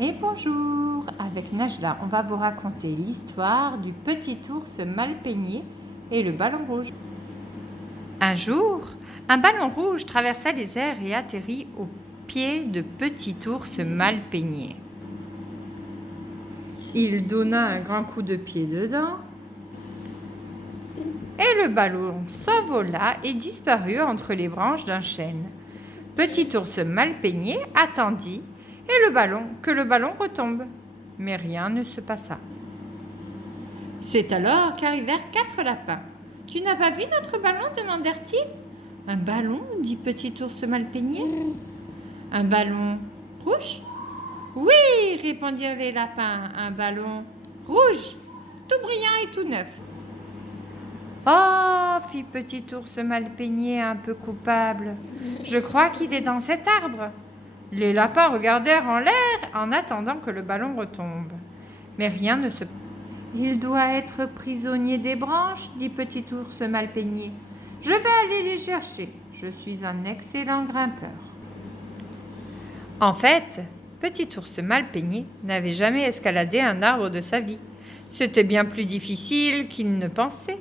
Et bonjour, avec Najla, on va vous raconter l'histoire du petit ours mal peigné et le ballon rouge. Un jour, un ballon rouge traversa les airs et atterrit au pied de petit ours mal peigné. Il donna un grand coup de pied dedans et le ballon s'envola et disparut entre les branches d'un chêne. Petit ours mal peigné attendit que le ballon retombe. Mais rien ne se passa. C'est alors qu'arrivèrent 4 lapins. « Tu n'as pas vu notre ballon ?» demandèrent-ils. « Un ballon ?» dit petit ours mal peigné. « Un ballon rouge ?» ?»« Oui !» répondirent les lapins. « Un ballon rouge, tout brillant et tout neuf. »« Oh !» fit petit ours mal peigné, un peu coupable. « Je crois qu'il est dans cet arbre. » Les lapins regardèrent en l'air en attendant que le ballon retombe. Mais rien ne se passa. « Il doit être prisonnier des branches, » dit petit ours mal peigné. « Je vais aller les chercher. Je suis un excellent grimpeur. » En fait, petit ours mal peigné n'avait jamais escaladé un arbre de sa vie. C'était bien plus difficile qu'il ne pensait.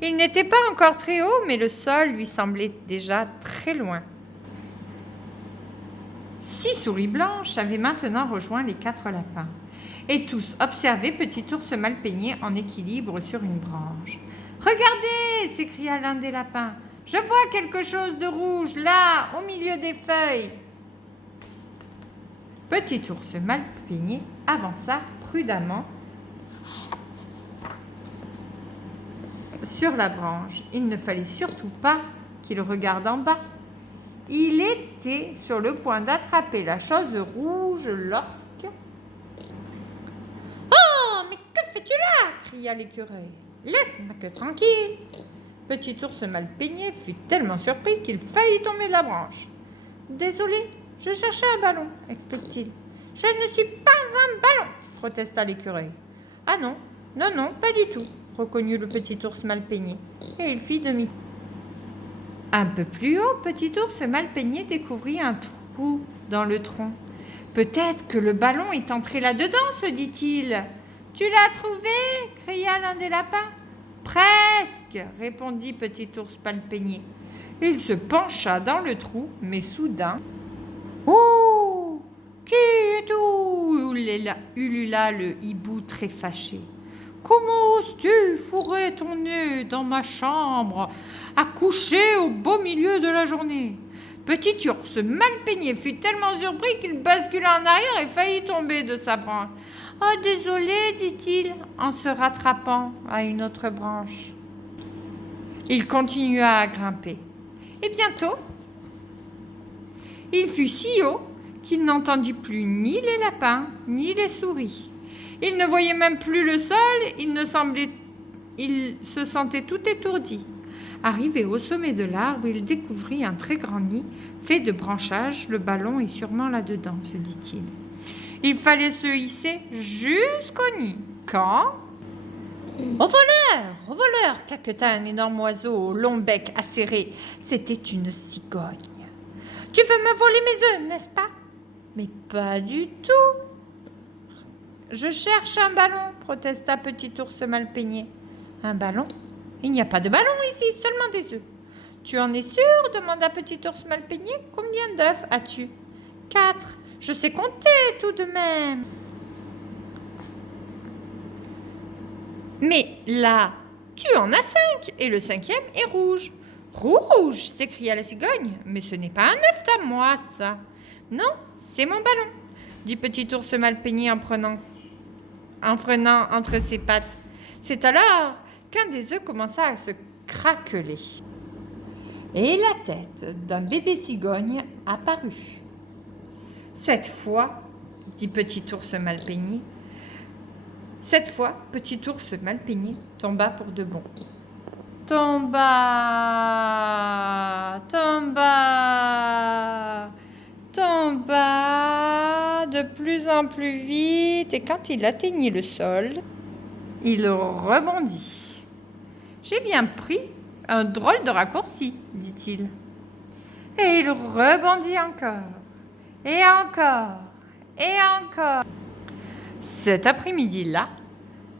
Il n'était pas encore très haut, mais le sol lui semblait déjà très loin. 6 souris blanches avaient maintenant rejoint les 4 lapins. Et tous observaient petit ours mal peigné en équilibre sur une branche. « Regardez !» s'écria l'un des lapins. « Je vois quelque chose de rouge, là, au milieu des feuilles. » Petit ours mal peigné avança prudemment sur la branche. Il ne fallait surtout pas qu'il regarde en bas. Il était sur le point d'attraper la chose rouge lorsque... « Oh, mais que fais-tu là ?» cria l'écureuil. « Laisse ma queue tranquille !» Petit ours mal peigné fut tellement surpris qu'il faillit tomber de la branche. « Désolé, je cherchais un ballon, » explique-t-il. « Je ne suis pas un ballon !» protesta l'écureuil. « Ah non, non, non, pas du tout !» reconnut le petit ours mal peigné, et il fit demi-tour. Un peu plus haut, petit ours mal peigné découvrit un trou dans le tronc. « Peut-être que le ballon est entré là-dedans, se dit-il. »« Tu l'as trouvé ?» cria l'un des lapins. « Presque !» répondit petit ours mal peigné. Il se pencha dans le trou, mais soudain... « Oh ! Qui es-tu » ulula le hibou très fâché. « Comment oses-tu fourrer ton nez dans ma chambre à coucher au beau milieu de la journée ?» Petit ours mal peigné fut tellement surpris qu'il bascula en arrière et faillit tomber de sa branche. « Oh, désolé, dit-il, en se rattrapant à une autre branche. » Il continua à grimper. Et bientôt, il fut si haut qu'il n'entendit plus ni les lapins, ni les souris. Il ne voyait même plus le sol, il se sentait tout étourdi. Arrivé au sommet de l'arbre, il découvrit un très grand nid fait de branchages. Le ballon est sûrement là-dedans, se dit-il. Il fallait se hisser jusqu'au nid. Quand... « Au voleur !» caqueta un énorme oiseau au long bec acéré. C'était une cigogne. « Tu veux me voler mes œufs, n'est-ce pas ?»« Mais pas du tout. »« Je cherche un ballon, » protesta petit ours mal peigné. « Un ballon ? Il n'y a pas de ballon ici, seulement des œufs. »« Tu en es sûr ?» demanda petit ours mal peigné. « Combien d'œufs as-tu ?»« 4. Je sais compter tout de même. »« Mais là, tu en as 5 et le 5e est rouge. »« Rouge !» s'écria la cigogne. « Mais ce n'est pas un œuf à moi, ça. »« Non, c'est mon ballon, » dit petit ours mal peigné en prenant entre ses pattes. C'est alors qu'un des œufs commença à se craqueler. Et la tête d'un bébé cigogne apparut. Cette fois, dit petit ours mal peigné, petit ours mal peigné tomba pour de bon. Tomba de plus en plus vite, et quand il atteignit le sol, il rebondit. « J'ai bien pris un drôle de raccourci, » dit-il. Et il rebondit encore, et encore, et encore. Cet après-midi-là,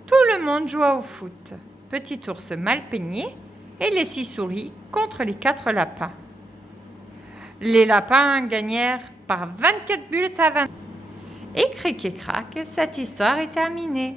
tout le monde joua au foot. Petit ours mal peigné et les 6 souris contre les 4 lapins. Les lapins gagnèrent par 24 buts à 20. Et cric et crac, cette histoire est terminée.